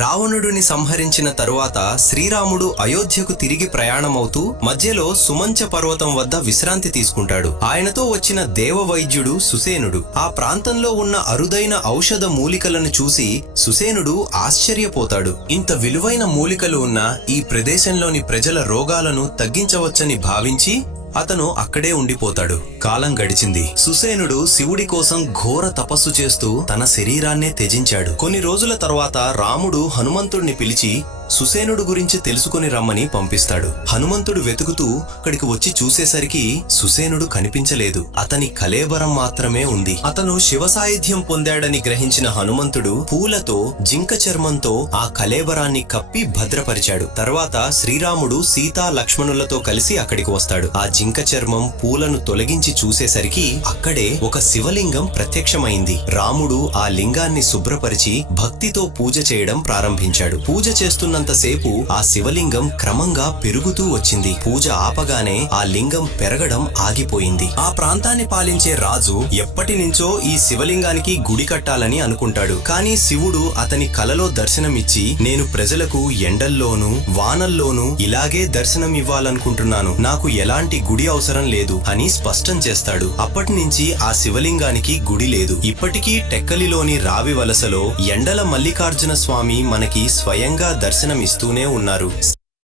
రావణుడిని సంహరించిన తరువాత శ్రీరాముడు అయోధ్యకు తిరిగి ప్రయాణమవుతూ మధ్యలో సుమంచ పర్వతం వద్ద విశ్రాంతి తీసుకుంటాడు. ఆయనతో వచ్చిన దేవవైద్యుడు సుసేనుడు. ఆ ప్రాంతంలో ఉన్న అరుదైన ఔషధ మూలికలను చూసి సుసేనుడు ఆశ్చర్యపోతాడు. ఇంత విలువైన మూలికలు ఉన్న ఈ ప్రదేశంలోని ప్రజల రోగాలను తగ్గించవచ్చని భావించి అతను అక్కడే ఉండిపోతాడు. కాలం గడిచింది. సుసేనుడు శివుడి కోసం ఘోర తపస్సు చేస్తూ తన శరీరాన్నే త్యజించాడు. కొన్ని రోజుల తర్వాత రాముడు హనుమంతుడిని పిలిచి సుసేనుడు గురించి తెలుసుకుని రమ్మని పంపిస్తాడు. హనుమంతుడు వెతుకుతూ అక్కడికి వచ్చి చూసేసరికి సుసేనుడు కనిపించలేదు. అతని కళేబరం మాత్రమే ఉంది. అతను శివ సాయుధ్యం పొందాడని గ్రహించిన హనుమంతుడు పూలతో జింక చర్మంతో ఆ కళేబరాన్ని కప్పి భద్రపరిచాడు. తర్వాత శ్రీరాముడు సీతా లక్ష్మణులతో కలిసి అక్కడికి వస్తాడు. ఆ జింక చర్మం పూలను తొలగించి చూసేసరికి అక్కడే ఒక శివలింగం ప్రత్యక్షమైంది. రాముడు ఆ లింగాన్ని శుభ్రపరిచి భక్తితో పూజ చేయడం ప్రారంభించాడు. పూజ చేస్తున్నంతసేపు ఆ శివలింగం క్రమంగా పెరుగుతూ వచ్చింది. పూజ ఆపగానే ఆ లింగం పెరగడం ఆగిపోయింది. ఆ ప్రాంతాన్ని పాలించే రాజు ఎప్పటి నుంచో ఈ శివలింగానికి గుడి కట్టాలని అనుకుంటాడు. కానీ శివుడు అతని కలలో దర్శనమిచ్చి, నేను ప్రజలకు ఎండల్లోనూ వానల్లోనూ ఇలాగే దర్శనం ఇవ్వాలనుకుంటున్నాను, నాకు ఎలాంటి గుడి అవసరం లేదు అని స్పష్టం చేస్తాడు. అప్పటి నుంచి ఆ శివలింగానికి గుడి లేదు. ఇప్పటికీ టెక్కలిలోని రావి వలసలో ఎండల మల్లికార్జున స్వామి మనకి స్వయంగా దర్శనమిస్తూనే ఉన్నారు.